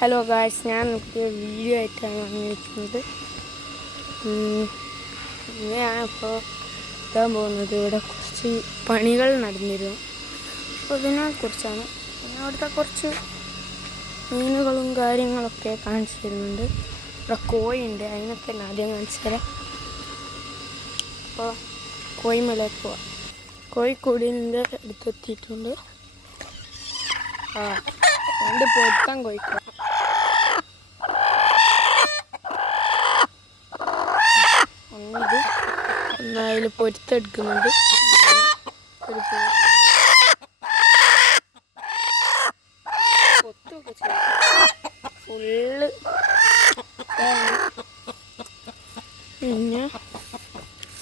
Hello guys, ഞാൻ പുതിയ video ആയിട്ടാണ് വന്നിരിക്കുന്നത്. ഞാനിപ്പോൾ ഇടാൻ പോകുന്നത് ഇവിടെ കുറച്ച് പണികൾ നടന്നിരുന്നു. അപ്പോൾ ഇതിനെക്കുറിച്ചാണ്. പിന്നെ അവിടുത്തെ കുറച്ച് മീനുകളും കാര്യങ്ങളൊക്കെ കാണിച്ചു തരുന്നുണ്ട്. ഇവിടെ കോഴിയുണ്ട്, അതിനൊക്കെ ആദ്യം കാണിച്ചു തരാം. അപ്പോൾ കോഴിമലയിൽ പോവാം. കോഴിക്കൂടിൻ്റെ അടുത്തെത്തിയിട്ടുണ്ട്. രണ്ട് പൊരുത്താൻ കോഴിക്കോ ഒന്നത് അതിൽ പൊരുത്തെടുക്കുന്നുണ്ട്. ഒരു പൊത്തൊക്കെ ചെയ്യും ഫുള്ള്. പിന്നെ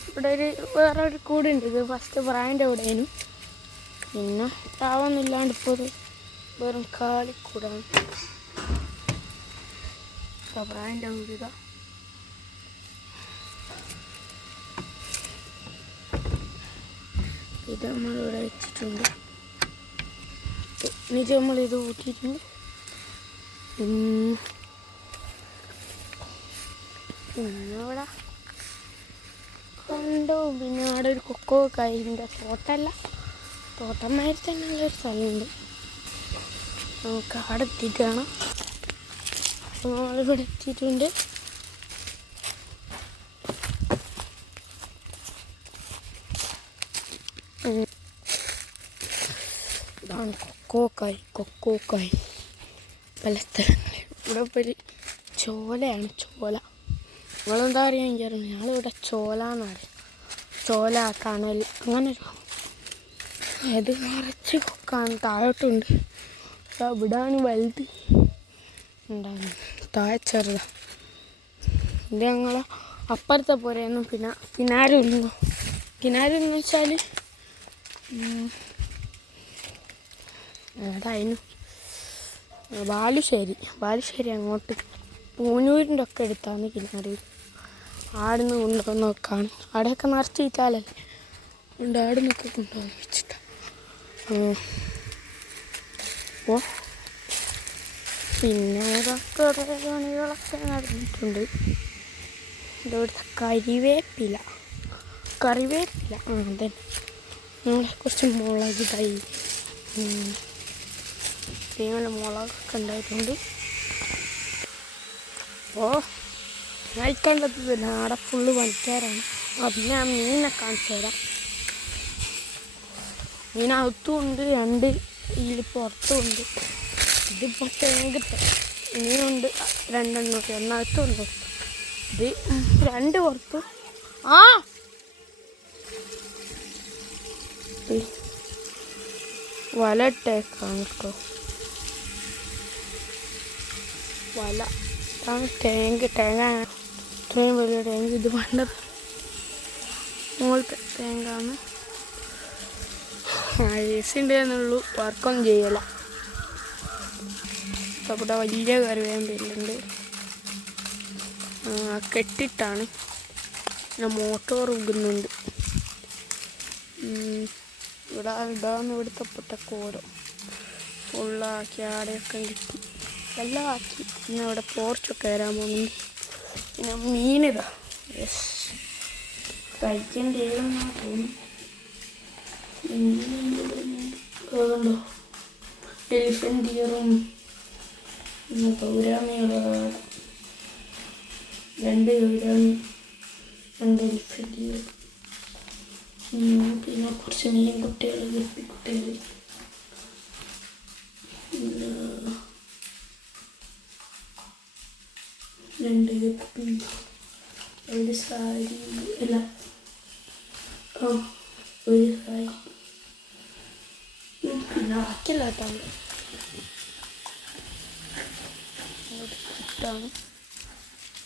ഇവിടെ വേറൊരു കൂടുണ്ട്. ഇത് ഫസ്റ്റ് പ്രായൻ്റെ അവിടെയാണ്. പിന്നെ താവൊന്നുമില്ലാണ്ട് ഇപ്പോൾ വെറും കാലിക്കൂടാണ്. പ്രായൻ്റെ വീടുക ഇത് നമ്മളിവിടെ വെച്ചിട്ടുണ്ട്. എന്നിട്ട് നമ്മളിത് കൂട്ടിയിട്ടുണ്ട്. പിന്നെ ഇവിടെ കണ്ടോ. പിന്നെ അവിടെ ഒരു കൊക്കോ കായിൻ്റെ തോട്ടമല്ല, തോട്ടന്മാരിൽ തന്നെയുള്ളൊരു സ്ഥലമുണ്ട്. നമുക്ക് അവിടെ എത്തിയിട്ട് കാണാം. നമ്മളിവിടെ എത്തിയിട്ടുണ്ട്. ഇതാണ് കൊക്കോക്കായ് പല സ്ഥലങ്ങളിൽ. ഇവിടെ ഇപ്പോൾ ചോലയാണ്, ചോല. നിങ്ങളെന്താ പറയുക എനിക്കറിയാം. ഞങ്ങളിവിടെ ചോല എന്ന് പറയും. ചോല, കണൽ, അങ്ങനെ ഇത് നിറച്ച് കൊക്കാണ്. താഴോട്ടുണ്ട്. ഇവിടാണ് വലുത് ഉണ്ടാകുന്നത്, താഴെ ചെറുതാണ്. ഇത് ഞങ്ങൾ അപ്പുറത്തെ പോരെയൊന്നും കിനാരെന്ന് വെച്ചാൽ ഏതായിരുന്നു ബാലുശ്ശേരി അങ്ങോട്ട് പൂഞ്ഞൂരിൻ്റെ ഒക്കെ എടുത്താണ് കിനാരി. ആടുന്ന് കൊണ്ടുവന്ന് നോക്കാണ്. ആടെയൊക്കെ നിറച്ച് വിറ്റാലല്ലേ ഉണ്ട്. ആടുന്നൊക്കെ കൊണ്ടുവന്ന് വെച്ചിട്ടാണ്. അപ്പോൾ പിന്നെ ഇതൊക്കെ പണികളൊക്കെ നടന്നിട്ടുണ്ട്. ഇവിടുത്തെ കറിവേപ്പില അതെ. നമ്മളെ കുറച്ച് മുളക് തൈ, പിന്നെ മുളകൊക്കെ ഉണ്ടായിട്ടുണ്ട്. അപ്പോൾ കഴിക്കേണ്ടത് തന്നെ അവിടെ ഫുള്ള് പണിക്കാരാണ്. പിന്നെ ഞാൻ മീനെ കാണിച്ചു തരാം. മീനകത്തും ഉണ്ട്, രണ്ട് ഇതിൽ പുറത്തും ഉണ്ട്. ഇതിപ്പോൾ മീനുണ്ട് രണ്ടെണ്ണം, ഒന്നകത്തും ഉണ്ട്. ഇത് രണ്ട് പുറത്തും. വല ഇട്ടേക്കാണ് കേട്ടോ. വല ടാങ്ക് ഇത്രയും വലിയ ടാങ്ക്. ഇത് പണ്ടത്തെ മുകളിലത്തെ ടാങ്കാണ്. AC ഉണ്ടെന്നുള്ളൂ, വർക്കൊന്നും ചെയ്യല. ഇവിടെ വലിയ കറിവേപ്പിലുണ്ട്. കെട്ടിട്ടാണ്. പിന്നെ മോട്ടോർ ഉകുന്നുണ്ട്. ഇതാണ് ഇവിടുത്തെ പൊട്ടക്കോരോ. ഫുള്ളാക്കി ആടെയൊക്കെ കിട്ടി, എല്ലാം ആക്കി. പിന്നെ ഇവിടെ പോർച്ചൊക്കെ വരാൻ പോകുന്നുണ്ട്. പിന്നെ മീനിതാ കഴിക്കേണ്ട ഏതെന്നാ തോന്നുന്നു. അതുകൊണ്ടോ എലിഫൻ്റ് ഇയറും പിന്നെ പൗരാമികളാണ്. രണ്ട് പൗരാമി, രണ്ട് എലിഫൻ്റ് ഇയർ. പിന്നെ കുറച്ച് മീൻ കുട്ടികൾ, ഗപ്പിക്കുട്ടികൾ, പിന്നെ രണ്ട് ഗപ്പി, ഒരു സാരി അല്ല ഒരു സാരി. പിന്നെ ആക്കില്ലാട്ടാണ്.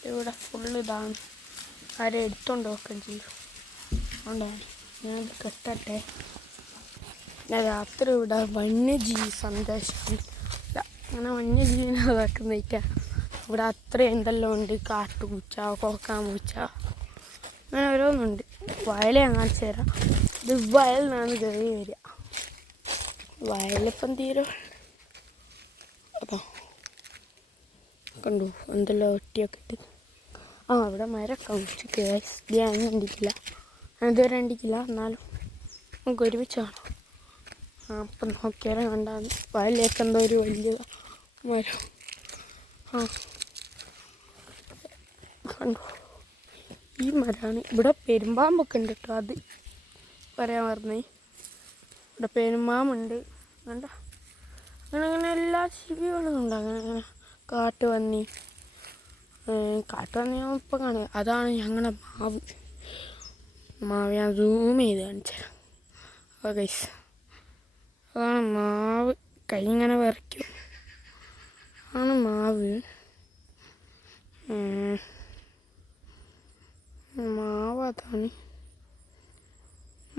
ഇവിടെ ഫുള്ള് ഇതാണ്. ആരെ എടുത്തോണ്ട് നോക്കുകയും ചെയ്യും. അതുകൊണ്ടാണ് ഞാനത് കെട്ടട്ടെ. പിന്നെ രാത്രി ഇവിടെ വന്യജീവി സന്ദേശം അങ്ങനെ വന്യജീവിനെ ഇതാക്കുന്നേക്കാം. ഇവിടെ അത്ര എന്തെല്ലാം ഉണ്ട്. കാട്ടുപൂച്ച, കോക്കാമ്പൂച്ച, അങ്ങനെ ഓരോന്നുണ്ട്. വയൽ ഞാൻ കാണിച്ചു തരാം. ഇത് വയലിൽ നിന്നാണ് കയറി വരിക. വയലിപ്പം തീരെ അപ്പോൾ കണ്ടു എന്തെല്ലാം ഒട്ടിയൊക്കെ ഇട്ട്. ഇവിടെ മരമൊക്കെ ഉച്ചയ്ക്ക് ഞാൻ കണ്ടിട്ടില്ല, ഇതുവരെ കണ്ടിട്ടില്ല. എന്നാലും നമുക്ക് ഒരുമിച്ച് കാണാം. അപ്പം നോക്കിയാലും കണ്ടാൽ വയലിലേക്ക് എന്തോ ഒരു വലിയ മരം. കണ്ടു ഈ മരമാണ്. ഇവിടെ പെരുമ്പാമ്പൊക്കെ ഉണ്ട് കേട്ടോ, അത് പറയാൻ പറഞ്ഞേ. ഇവിടെ പെരുമ്പാമ്പുണ്ട്, കണ്ട അങ്ങനെ എല്ലാ ജീവികളും ഉണ്ട്. അങ്ങനെ കാട്ടുപന്നി ഞാൻ ഇപ്പം കാണുക. അതാണ് ഞങ്ങളുടെ മാവ് ഞാൻ സൂം ചെയ്ത് കാണിച്ചുതരാം. ഗൈസ്, അതാണ് മാവ്. കൈ ഇങ്ങനെ വിറയ്ക്കും. ആണ് മാവ്. മാവ് അതാണ്.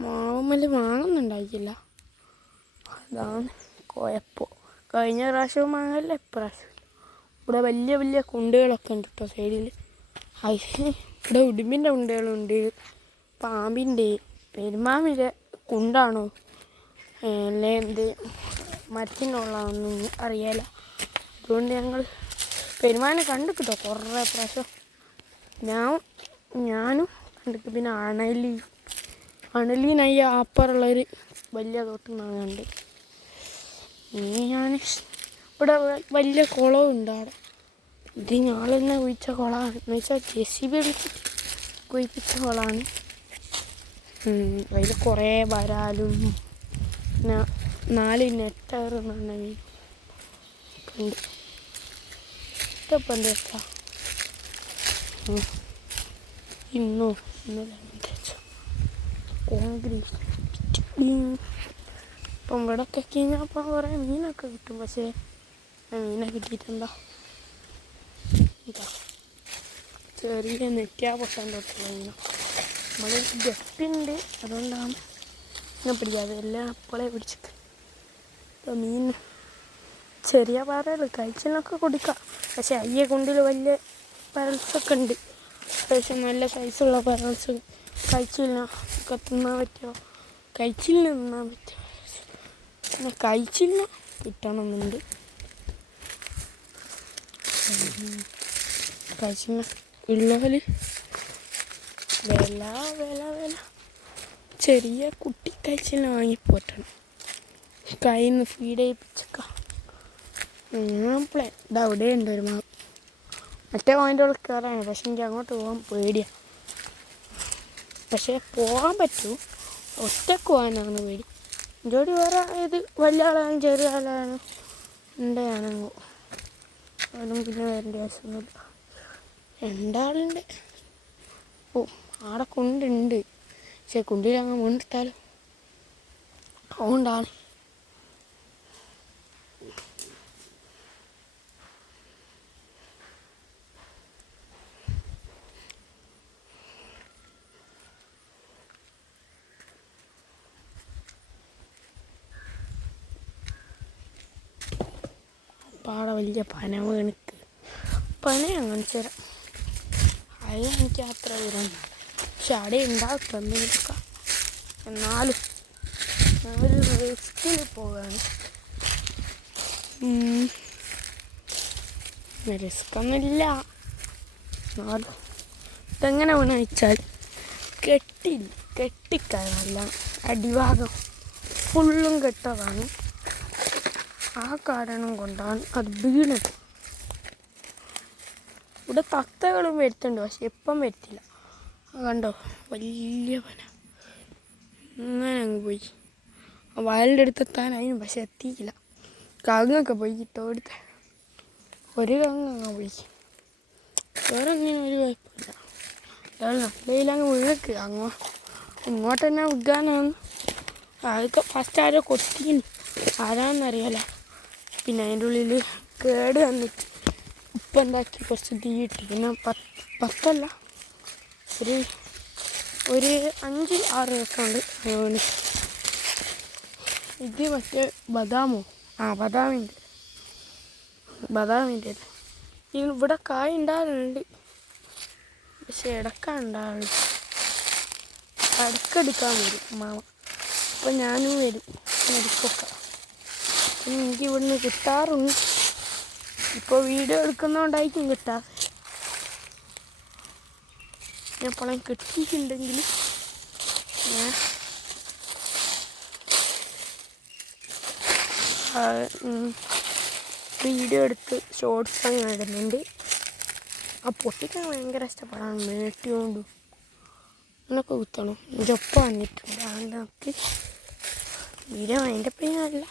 മാവുമ്മേൽ മാങ്ങൊന്നും ഉണ്ടായിട്ടില്ല. അതാണ് കുഴപ്പം. കഴിഞ്ഞ പ്രാവശ്യവും മാങ്ങല്ല, ഇപ്രാവശ്യം. ഇവിടെ വലിയ വലിയ കുണ്ടുകളൊക്കെ ഉണ്ട് കേട്ടോ സൈഡിൽ. ഇവിടെ ഉടുമ്പിൻ്റെ കുണ്ടുകളുണ്ട്, പാമ്പിൻ്റെ, പെരുമാവിൻ്റെ കുണ്ടാണോ അല്ലേ എന്ത് മരത്തിനുള്ളതൊന്നും അറിയാല. അതുകൊണ്ട് ഞങ്ങൾ പെരുമാവിനെ കണ്ടു കേട്ടോ കുറേ പ്രാവശ്യം. ഞാനും കണ്ടിട്ട്. പിന്നെ അണലീനയ്യ അപ്പുറമുള്ളൊരു വലിയ തോട്ടം കണ്ട്. ഞാൻ ഇവിടെ വലിയ കുളവും ഉണ്ട് അവിടെ. ഇത് ഞങ്ങൾ തന്നെ കുഴിച്ച കുളമാണ്, എന്ന് വെച്ചാൽ JCB വിളിച്ചിട്ട് കുഴിപ്പിച്ച കുളമാണ്. അതിൽ കുറേ വരാലും പിന്നെ 4 നെട്ടേറുന്ന മീൻ ഉണ്ട്. ഇതപ്പം എന്താ വെച്ചാൽ ഇന്നലെ കോൺക്രീറ്റ്. ഇപ്പം ഇവിടെയൊക്കെ കഴിഞ്ഞാൽ അപ്പം കുറേ മീനൊക്കെ കിട്ടും. പക്ഷേ മീനെ കിട്ടിയിട്ടെന്താ ചെറിയ നെറ്റിയാ പൊട്ടാൻ തൊട്ടുള്ള മീനോ. നമ്മൾ ഗപ്പിണ്ട്, അതുകൊണ്ടാണ് മീനെ പിടിക്കാതെ. എല്ലാം അപ്പോളെ പിടിച്ചിട്ട്. ഇപ്പം മീൻ ചെറിയ പാറകൾ കഴിച്ചിനൊക്കെ കൊടുക്കാം. പക്ഷേ അയ്യ കുണ്ടിൽ വലിയ പരൽസൊക്കെ ഉണ്ട്. പക്ഷേ നല്ല സൈസുള്ള പരൽസ് കഴിച്ചില്ല ഒക്കെ തിന്നാൻ പറ്റുമോ? കഴിച്ചില്ല തിന്നാൻ പറ്റുമോ? പിന്നെ കഴിച്ചില്ല കിട്ടണമെന്നുണ്ട്. കഴിച്ചില്ല ഉള്ളവർ വില ചെറിയ കുട്ടി കഴിച്ചില്ല വാങ്ങിപ്പോറ്റണം. കയ്യിൽ നിന്ന് ഫീഡ് ചെയ്യിപ്പിച്ചേക്കാം. അവിടെ ഉണ്ട് ഒരു മാവ്. മറ്റേ മാവിൻ്റെ ഉള്ളിൽ കയറാണ്. പക്ഷെ എനിക്ക് അങ്ങോട്ട് പോകാൻ പേടിയാണ്. പക്ഷേ പോകാൻ പറ്റൂ, ഒറ്റക്ക് പോകാനാണ് പേടി. ജോഡി വേറെ ഏത് വലിയ ആളായാലും ചെറിയ ആളായാലും ഉണ്ടായാണെങ്കോ അതും പിന്നെ വരേണ്ട ആവശ്യമൊന്നുമില്ല. 2 ആളുണ്ട്. ആടെ കുണ്ടുണ്ട്, പക്ഷെ കുണ്ടിലങ്ങ് വീണിട്ടാലും അതുകൊണ്ടാണ്. പാടെ വലിയ പന വീണിക്ക്. പന കാണിച്ചു തരാം. അത് എനിക്ക് അത്ര വരാൻ, പക്ഷെ അവിടെ ഉണ്ടാകുന്നില്ല. എന്നാലും ഒരു റിസ്കിൽ പോവുകയാണ്. റിസ്ക്കൊന്നുമില്ല. എന്നാലും ഇതെങ്ങനെ വീണ് വെച്ചാൽ കെട്ടിക്കാനല്ല, അടിഭാഗം ഫുള്ളും കെട്ടതാണ്. ആ കാരണം കൊണ്ടാണ് അത് വീണത്. ഇവിടെ തത്തകളും വരുത്തുണ്ട്, പക്ഷെ എപ്പം വരുത്തില്ല. കണ്ടോ വലിയ പന അങ്ങനെ അങ്ങ് പോയി. വയലിൻ്റെ അടുത്തെത്താനായിരുന്നു, പക്ഷെ എത്തിയില്ല. കങ്ങൊക്കെ പോയി കിട്ടോ എടുത്ത്. ഒരു കങ്ങ് പോയി. വേറെ ഒന്നിനും ഒരു കുഴപ്പമില്ല. വെയിലങ്ങ് വീഴക്ക് ഇങ്ങോട്ട് തന്നെ വിൽക്കാനാണ്. അതൊക്കെ ഫസ്റ്റ് ആരോ കൊത്തിന്, ആരാന്നറിയാലോ. പിന്നെ അതിൻ്റെ ഉള്ളിൽ കേട് വന്നിട്ട് ഉപ്പ് ഉണ്ടാക്കി കുറച്ച് തീയിട്ട്. പിന്നെ 10 ഒരു 5-6 ദിവസമുണ്ട്. ഇത് മറ്റേ ബദാമിൻ്റെ ഇവിടെ കായ് ഉണ്ടാകുന്നുണ്ട്, പക്ഷെ ഇടയ്ക്കാണ് ഉണ്ടാകുന്നത്. ഇടയ്ക്കെടുക്കാൻ വരും മാമ. അപ്പം ഞാനും വരും എടുക്കൊക്കെ. പിന്നെ എനിക്ക് ഇവിടുന്ന് കിട്ടാറുണ്ട്. ഇപ്പോൾ വീഡിയോ എടുക്കുന്നതുകൊണ്ടായിരിക്കും കിട്ടാതെ. എപ്പോഴും കിട്ടിയിട്ടുണ്ടെങ്കിൽ ഞാൻ വീഡിയോ എടുത്ത് ഷോർട്സ് അങ്ങ് ഇടുന്നുണ്ട്. ആ പൊട്ടിക്കാൻ ഭയങ്കര ഇഷ്ടപ്പെടാണ്. മേട്ടിയോണ്ടും അങ്ങനൊക്കെ കുത്തണം. എൻ്റെ ഒപ്പം വന്നിട്ടുണ്ട്. അതുകൊണ്ട് നമുക്ക് വീഡിയോ അതിൻ്റെ പെയ്യാനല്ല,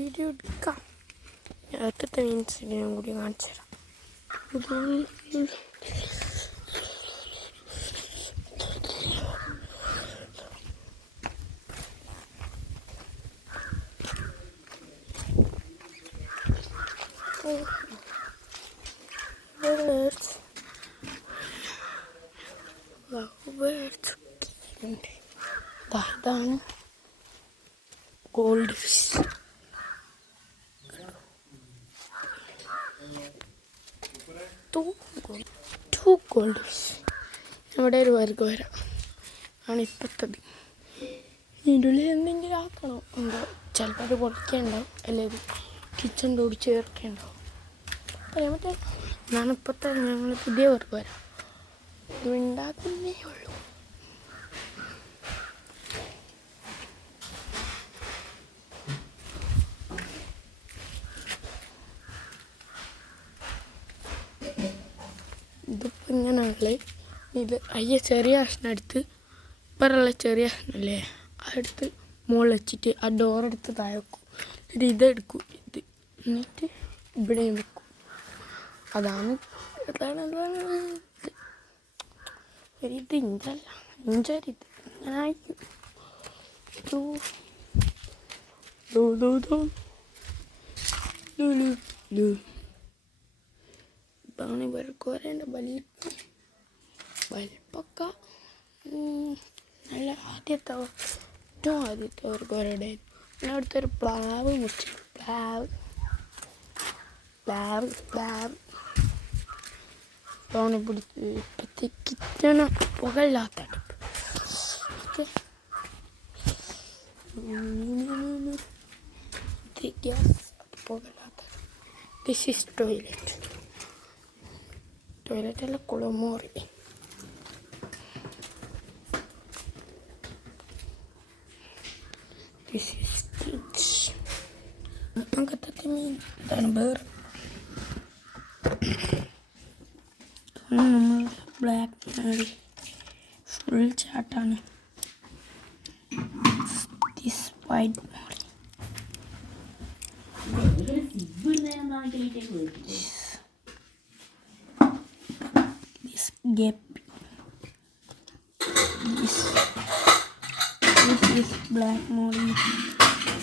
വീഡിയോ എടുക്കാം. അടുത്ത ഇൻസിഡൻറ്റും കൂടി കാണിച്ചു തരാം. ഇതാണ് goldfish. Two goldfish. നമ്മുടെ ഒരു വർഗ്ഗം ആണ് ഇപ്പോഴത്തത്. ഇതിൻ്റെ ഉള്ളിൽ എന്തെങ്കിലും ആക്കണം എന്തോ. ചിലപ്പോൾ അത് പൊടിക്കാനുണ്ടാവും, അല്ലെങ്കിൽ കിച്ചണിൻ്റെ കൂടി ചേർക്കുന്നുണ്ടാവും. അപ്പം മറ്റേ ഇതാണ് ഇപ്പോഴത്തെ ഞങ്ങൾ പുതിയ വർഗ്ഗം. ഇത് ഉണ്ടാക്കുന്നേ ഉള്ളൂ. ഇതിപ്പോൾ ഇങ്ങനെയുള്ള ഇത് ചെറിയ കഷ്ണം എടുത്ത് ഇപ്പറുള്ള ചെറിയ കഷ്ണമല്ലേ അതെടുത്ത് മുകളിൽ വെച്ചിട്ട് ആ ഡോറെടുത്ത് താഴെ വെക്കും. എന്നിട്ട് ഇതെടുക്കും, ഇത് എന്നിട്ട് ഇവിടെയും വെക്കും. അതാണ് ഇത് ഇഞ്ചല്ല, ഇഞ്ചരിത് ഇങ്ങനെ ആയിരിക്കും. ഇതാണ് ഇവർക്ക് വരേണ്ട വലിപ്പൊക്കെ നല്ല ഏറ്റവും ആദ്യത്തെ ഒരു കുരയുടെ. പിന്നെ അടുത്തൊരു പ്ലാവ് മുറിച്ചു. പ്ലാവ് പിടിച്ച് ഇപ്പോഴത്തെ കിച്ചണ പുകയില്ലാത്ത അടുപ്പ്. ഗ്യാസ് പുകയില്ലാത്ത. ദിസ് ഈസ് ടോയ്ലറ്റല്ല, കുളിമുറി. This is kitchen. അങ്ങനത്തെ മീൻ ഇതാണ് വേറെ. നമ്മൾ ബ്ലാക്ക് മോളി ഫുൾ ചാട്ടാണ്. This white molly. This guppy. This is black molly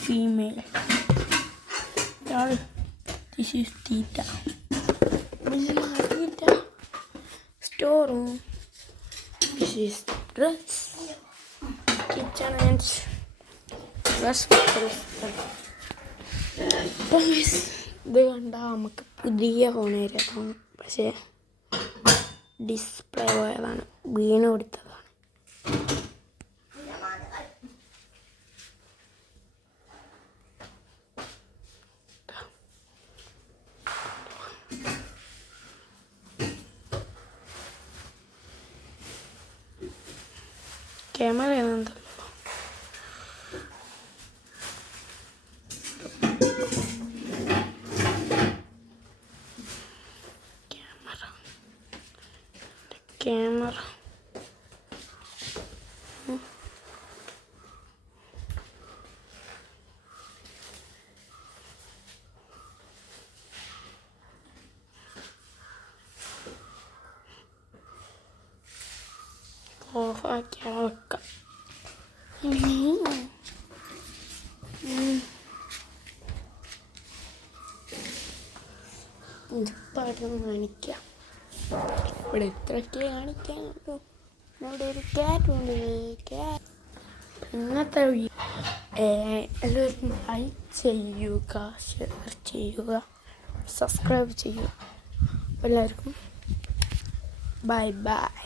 female. This is Tita. This is my Tita. Storeroom. This is dress. Kitchen and dress. ഇത് കണ്ടാൽ നമുക്ക് പുതിയ ഫോൺ തരാം, പക്ഷേ ഡിസ്പ്ലേ പോയതാണ്, വീണ് കൊടുത്തതാണ്. ക്യാമറ ഏതാണ്ടല്ലോ. Camera. ഓഫാക്കിയാൽ വെക്കാം. ഇതിപ്പം കാണിക്കാം. ഇവിടെ ഇത്രയൊക്കെ കാണിക്കാനുള്ളൂ. ഇവിടെ ഒരു ക്യാറ്റുണ്ട്. ഇന്നത്തെ എല്ലാവരും ലൈക്ക് ചെയ്യുക, ഷെയർ ചെയ്യുക, സബ്സ്ക്രൈബ് ചെയ്യുക. എല്ലാവർക്കും ബൈ ബൈ.